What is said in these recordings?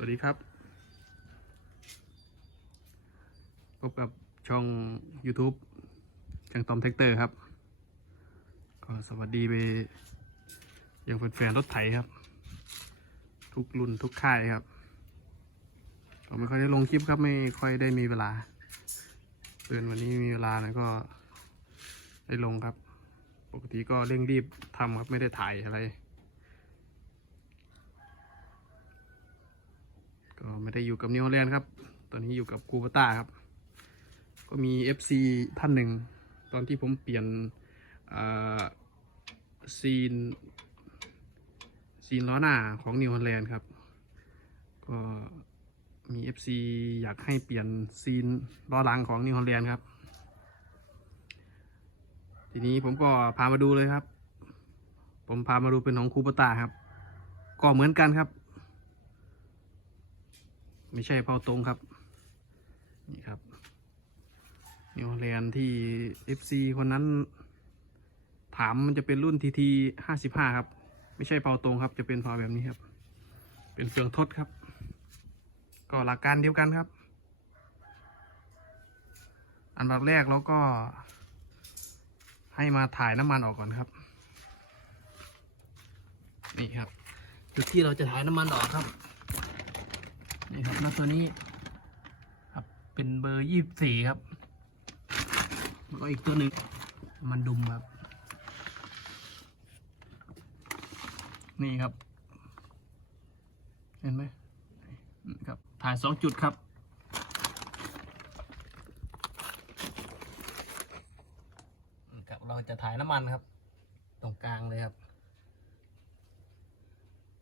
สวัสดีครับ พบกับช่อง YouTube ช่างตอมแท็กเตอร์ครับ ก็สวัสดีไปยังแฟนๆรถไถครับ ทุกรุ่นทุกค่ายครับก็ไม่ค่อยได้ลงคลิปครับไม่ค่อยได้มีเวลาเตือนวันนี้มีเวลานะก็ได้ลงครับ ปกติก็เร่งรีบทำครับไม่ได้ถ่ายอะไร ก็ไม่ได้อยู่กับนิวฮอลแลนด์ครับ ตอนนี้อยู่กับคูปต้าครับ ก็มี FC ท่านหนึ่ง ตอนที่ผมเปลี่ยนซีนซีนล้อหน้าของนิวฮอลแลนด์ครับ ก็มี FC อยากให้เปลี่ยนซีนล้อหลังของนิวฮอลแลนด์ครับ ทีนี้ผมก็พามาดูเลยครับ ผมพามาดูเป็นของคูปต้าครับ ก็เหมือนกันครับ ไม่ใช่เผาตรงครับ นี่ครับนิวฮอลแลนที่ FC คนนั้น ถามมันจะเป็นรุ่น TT ห้าสิบห้าครับ ไม่ใช่เผาตรงครับ จะเป็นเผาแบบนี้ครับ เป็นเฟืองทดครับ ก็หลักการเดียวกันครับ อันดับแรกเราก็ ให้มาถ่ายน้ำมันออกก่อนครับ นี่ครับ จุดที่เราจะถ่ายน้ำมันออกครับ นี่ครับแล้วตัวนี้ครับเป็นเบอร์ยี่สี่ครับแล้วก็อีกตัวหนึ่งมันดุมครับ นี่ครับ เห็นไหมครับถ่ายสองจุดครับครับเราจะถ่ายน้ำมันครับ ตรงกลางเลยครับ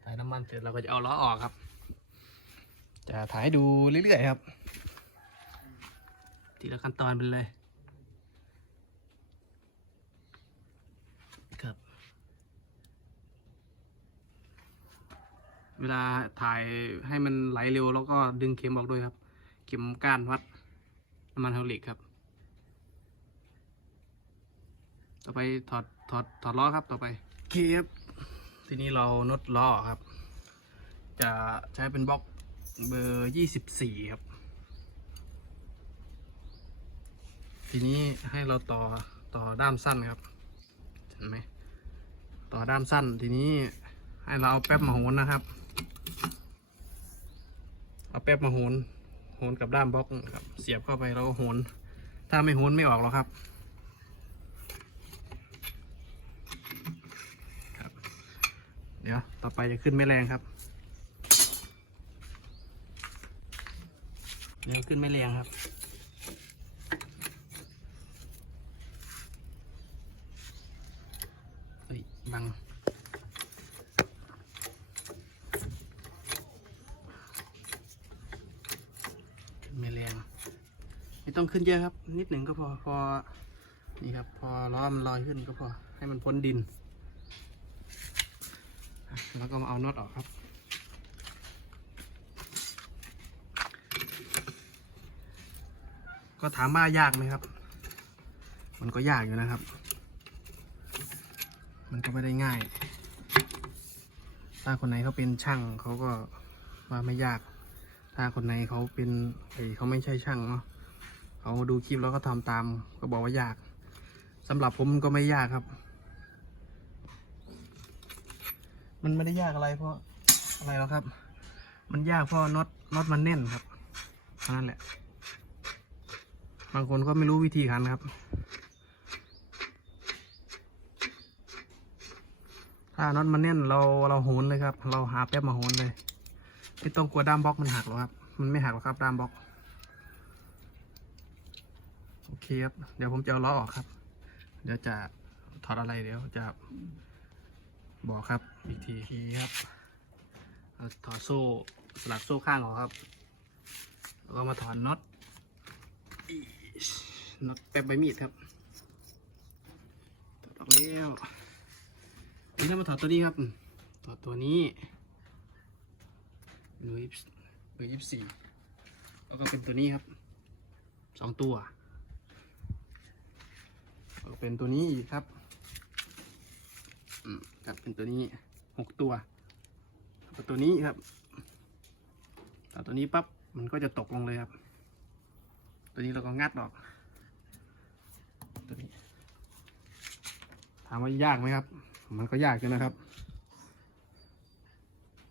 ถ่ายน้ำมันเสร็จเราก็จะเอาล้อออกครับ จะถ่ายให้ดูเรื่อยๆครับ ทีละขั้นตอนไปเลยครับ เวลาถ่ายให้มันไหลเร็วแล้วก็ดึงเข็มออกด้วยครับ เข็มก้านวัดน้ำมันไฮดรอลิกครับ ต่อไปถอดถอดถอดล้อครับต่อไปโอเคครับทีนี้เรานดล้อออกครับ จะใช้เป็นบล็อก เบอร์ยี่สิบสี่ครับ ทีนี้ให้เราต่อต่อด้ามสั้นครับเห็นไหมต่อด้ามสั้นทีนี้ให้เราเอาแป๊บมาโหนนะครับ เอาแป๊บมาโหนโหนกับด้ามบล็อกครับ เสียบเข้าไปแล้วก็โหน ถ้าไม่โหนไม่ออกหรอกครับครับเดี๋ยว ต่อไปจะขึ้นไม่แรงครับ เดี๋ยวขึ้นไม่แรงครับ เฮ้ย บัง ขึ้นไม่แรงไม่ต้องขึ้นเยอะครับ นิดหนึ่งก็พอ พอ นี่ครับ พอล้อมันลอยขึ้นก็พอ ให้มันพ้นดิน แล้วก็มาเอาน็อตออกครับ ก็ถามว่ายากไหมครับ มันก็ยากอยู่นะครับ มันก็ไม่ได้ง่าย ถ้าคนไหนเขาเป็นช่างเขาก็ว่าไม่ยาก ถ้าคนไหนเขาเป็นเขาไม่ใช่ช่างเนาะเขาดูคลิปแล้วก็ทำตาม ก็บอกว่ายากสำหรับผมก็ไม่ยากครับ มันไม่ได้ยากอะไรเพราะอะไรหรอกครับ มันยากเพราะน็อตน็อตมันแน่นครับเท่านั้นแหละ บางคนก็ไม่รู้วิธีขันครับ ถ้าน็อตมันแน่นเราเราโหนเลยครับ เราหาแป๊บมาโหนเลยไม่ต้องกลัวด้ามบล็อกมันหักหรอกครับ มันไม่หักหรอกครับด้ามบล็อก โอเคครับ เดี๋ยวผมจะเอาล้อออกครับ เดี๋ยวจะถอดอะไรเดี๋ยวจะบอกครับอีกทีทีครับถอดโซ่สลักโซ่ข้างออกครับแล้วก็มาถอดน็อต น็อตแป๊บใบมีดครับถอดออกแล้วนี่เรามาถอดตัวนี้ครับถอดตัวนี้เบอร์ยี่สิบเบอร์ยี่สิบสี่แล้วก็เป็นตัวนี้ครับสองตัวแล้วก็เป็นตัวนี้อีกครับอืมครับเป็นตัวนี้หกตัวตัวนี้ครับต่อตัวนี้ปั๊บมันก็จะตกลงเลยครับ ตัวนี้เราก็งัดออก ตัวนี้ ถามว่ายากไหมครับ มันก็ยากอยู่นะครับ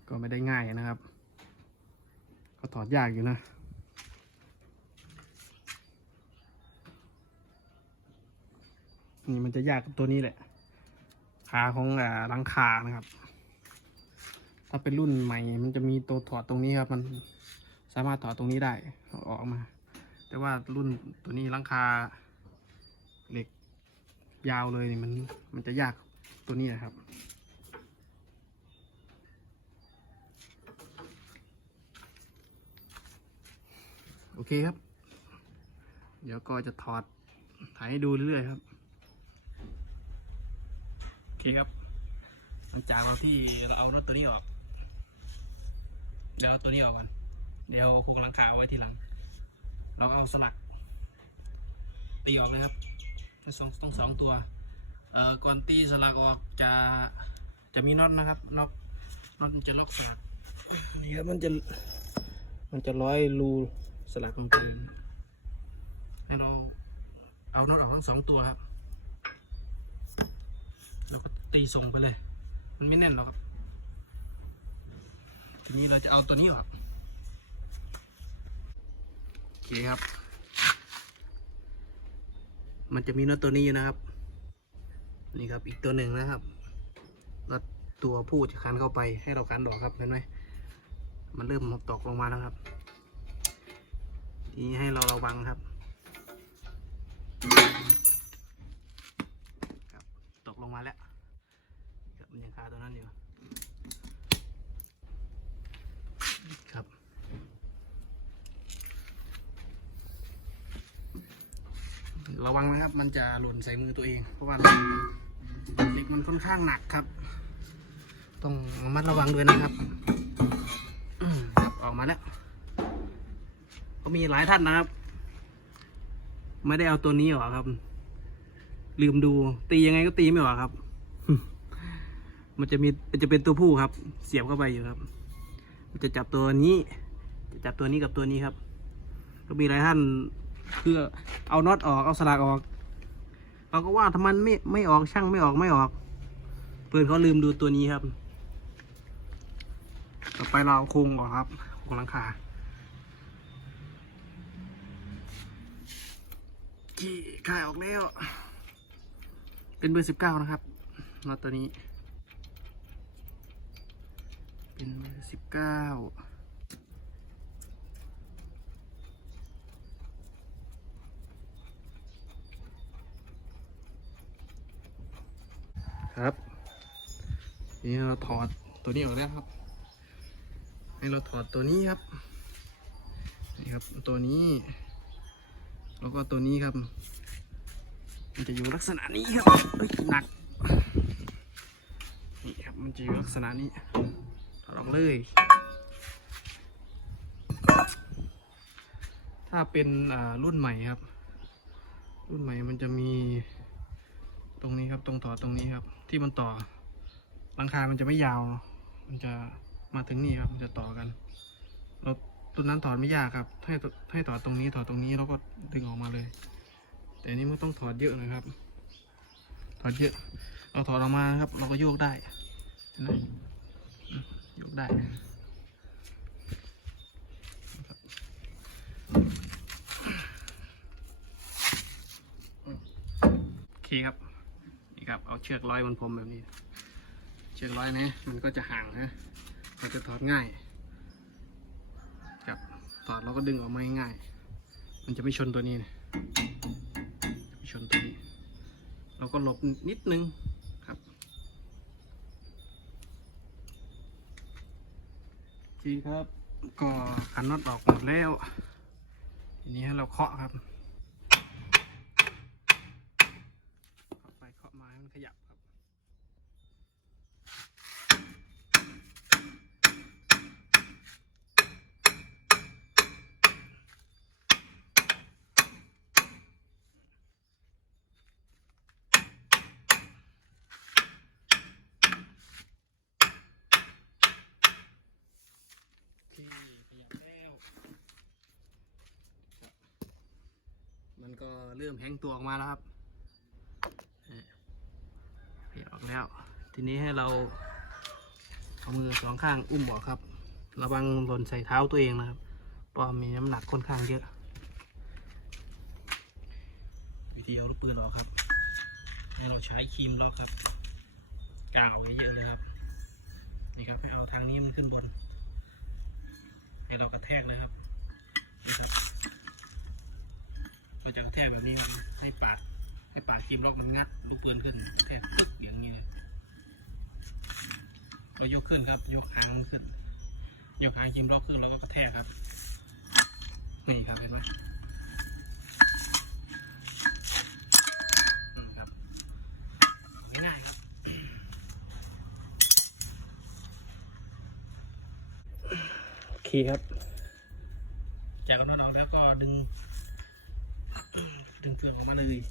ก็ไม่ได้ง่ายนะครับ ก็ถอดยากอยู่นะนี่มันจะยากกับตัวนี้แหละ ขาของอลังคานะครับ ถ้าเป็นรุ่นใหม่ มันจะมีตัวถอดตรงนี้ครับ มันสามารถถอดตรงนี้ได้เอาออกมา แต่ว่ารุ่นตัวนี้ลังคาเหล็กยาวเลยนี่มันมันจะยากตัวนี้นะครับ โอเคครับ เดี๋ยวก็จะถอดถ่ายให้ดูเรื่อยๆครับ โอเคครับ หลังจากเราที่เราเอารถตัวนี้ออก เดี๋ยวเอาตัวนี้ออกก่อนเดี๋ยวเอาพวกหลังคาเอาไว้ทีหลัง เราเอาสลัก ตีออกเลยครับต้องสองต้องสองตัว เอ่อก่อนตีสลักออกจะจะมีน็อตนะครับน็อตน็อตมันจะล็อกสลักเดี๋ยวมันจะมันจะร้อยรูสลักลงไปให้เราเอาน็อตออกทั้งสองตัวครับแล้วก็ตีส่งไปเลย มันไม่แน่นหรอกครับ ทีนี้เราจะเอาตัวนี้ออกโอ เคครับ มันจะมีน็อตตัวนี้อยู่นะครับ นี่ครับอีกตัวหนึ่งนะครับแล้วตัวผู้จะคันเข้าไปให้เราคันดอกครับเห็นไหมมันเริ่มตกลงมาแล้วครับทีนี้ให้เราระวังครับครับ ตกลงมาแล้วมันยังคาตัวนั้นอยู่ ครับ ระวังนะครับ มันจะหล่นใส่มือตัวเอง เพราะว่าเหล็กมันค่อนข้างหนักครับ ต้องระมัดระวังด้วยนะครับจับออกมาแล้ว ก็มีหลายท่านนะครับ ไม่ได้เอาตัวนี้ออครับ ลืมดูตียังไงก็ตีไม่ออครับ มันจะมีมันจะเป็นตัวผู้ครับ เสียบเข้าไปอยู่ครับ มันจะจับตัวนี้ จะจับตัวนี้กับตัวนี้ครับ ก็มีหลายท่าน คือเอาน็อตออกเอาสลักออกเราก็ว่าทำไมไม่ไม่ออกช่างไม่ออกไม่ออก เพื่อนเขาลืมดูตัวนี้ครับ ต่อไปเราเอาโครงออกครับโครงหลังคาขี่ขายออกแล้ว เป็นเบอร์สิบเก้านะครับน็อตตัวนี้ เป็นเบอร์สิบเก้า ครับ นี่เราถอดตัวนี้ออกแล้วครับ ให้เราถอดตัวนี้ครับ นี่ครับตัวนี้ แล้วก็ตัวนี้ครับ มันจะอยู่ลักษณะนี้ครับเอ้ยหนัก นี่ครับมันจะอยู่ลักษณะนี้ถอดออกเลย ถ้าเป็นรุ่นใหม่ครับ รุ่นใหม่มันจะมี รงนี้ครับ ตรงต่อตรงนี้ครับ ที่มันต่อหลังคา มันจะไม่ยาว มันจะมาถึงนี่ครับ มันจะต่อกันเราตัวนั้นถอดไม่ยากครับ ให้ตัวให้ถอตรงนี้ ถอดตรงนี้แล้วก็ดึงออกมาเลย แต่อันนี้มันต้องถอดเยอะนะครับ ถอดเยอะ เราถอดออกมาครับ เราก็โยกได้เห็นไหมอืมโยกได้โอเคครับ ครับเอาเชือกร้อยบนพรมแบบนี้ เชือกร้อยนะมันก็จะห่างนะเราจะถอดง่ายครับถอดเราก็ดึงออกมาง่ายมันจะไม่ชนตัวนี้นะไม่ชนตัวนี้ เราก็หลบนิดนึงครับโอเคครับก็ขันน็อตออกหมดแล้วทีนี้ให้เราเคาะครับ เคาะไปเคาะมาให้มันขยับครับ โอเคขยับแล้ว ก็ เริ่มแห้งตัวออกมาแล้วครับเพียออกแล้ว ทีนี้ให้เราเอามือสองข้างอุ้มออกครับ ระวังหล่นใส่เท้าตัวเองนะครับเพราะมีน้ำหนักค่อนข้างเยอะ วิธีเอาลูกปืนออกครับ ให้เราใช้ครีมล็อกครับกางเอาไว้เยอะเลยครับ นี่ครับให้เอาทางนี้มันขึ้นบน ให้เรากระแทกเลยครับ นี่ครับ เราจะกระแทกแบบนี้มันให้ปาดให้ปาดครีมล็อกมันงัดลูกปืนขึ้นกระแทกอย่างนี้เลยเรายกขึ้นครับ ยกหางมันขึ้น ยกหางครีมล็อกขึ้นเราก็กระแทกครับนี่ครับเห็นไหมอืมครับง่ายๆครับโอเคครับจากกันนออกแล้วก็ดึง ดึงเฟือกออกมาเลย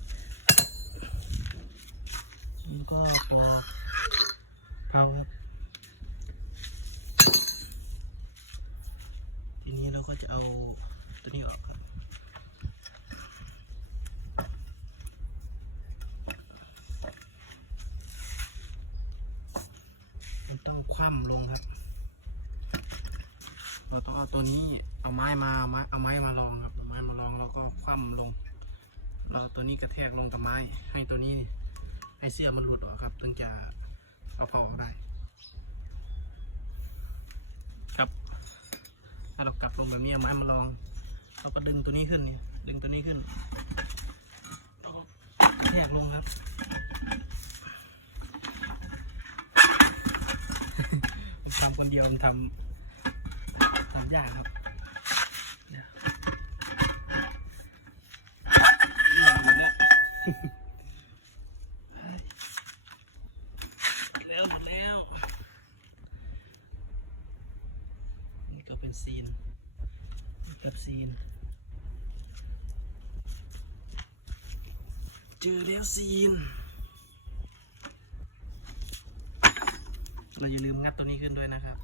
แล้วก็พอเผาครับ ทีนี้เราก็จะเอาตัวนี้ออกครับมันต้องคว่ำลงครับ เราต้องเอาตัวนี้เอาไม้มาเอาไม้เอาไม้มาลองครับเอาไม้มาลองแล้วก็คว่ำลง เราตัวนี้กระแทกลงกับไม้ ให้ตัวนี้นี่ให้เสื้อมันหลุดออกครับถึงจะเอาเข้าออกได้ ครับ ถ้าเรากลับลงแบบนี้ไม้มาลอง เราก็ดึงตัวนี้ขึ้นเนี่ยดึงตัวนี้ขึ้นแล้วก็กระแทกลงครับทำคนเดียวมันทำทำยากครับเดี๋ยวนี่อยู่เนี่ย แล้วหมดแล้ว เป็นซีนนี่ก็ซีน เจอแล้วซีน เราอย่าลืมงัดตัวนี้ขึ้นด้วยนะครับ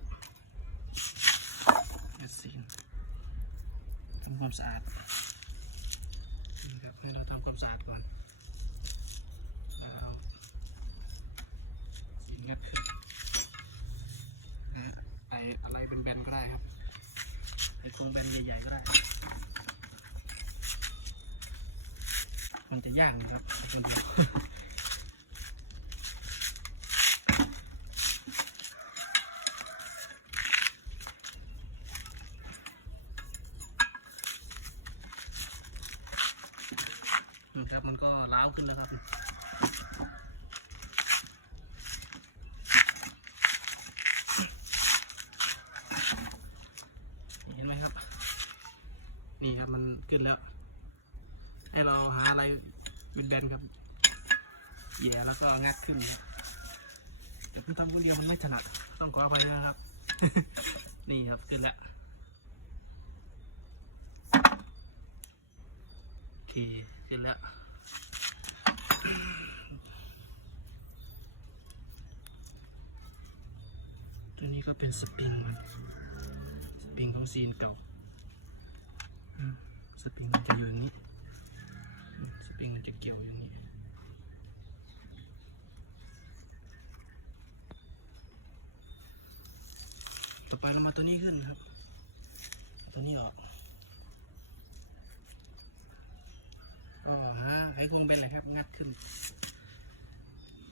งัดซีนทำความสะอาดนี่ครับให้เราทำความสะอาดก่อนแล้วเอาซีนงัดขึ้นนะไออะไรเป็นแบนก็ได้ครับ ไอโครงแบนใหญ่ๆก็ได้ มันจะยากนะครับมันะครับมันก็ล้าวขึ้นแล้วครับ เห็นไหมครับ นี่ครับ มันขึ้นแล้ว ให้เราหาอะไรเป็นแบนๆครับแหย่แล้วก็งัดขึ้นครับแต่ผมทำคนเดียวมันไม่ถนัดต้องขออภัยด้วยนะครับ นี่ครับขึ้นแล้วโอเคขึ้นแล้วตัวนี้ก็เป็นสปริงมัน สปริงของซีนเก่าอืม สปริงมันจะอยู่อย่างนี้ สปริงมันจะเกี่ยวอย่างนี้ต่อไปเรามาตัวนี้ขึ้นครับ ตัวนี้ออกอ๋อฮะไอ้คงเป็นอะไรครับ งัดขึ้น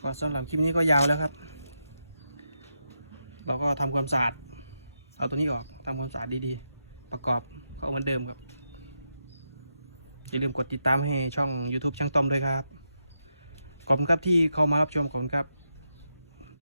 ก็สำหรับคลิปนี้ก็ยาวแล้วครับ เราก็ทำความสะอาด เอาตัวนี้ออกทำความสะอาดดีๆ ประกอบก็เหมือนเดิมครับ อย่าลืมกดติดตามให้ช่อง YouTube ช่างต้อมด้วยครับ ขอบคุณครับที่เข้ามารับชมขอบคุณครับ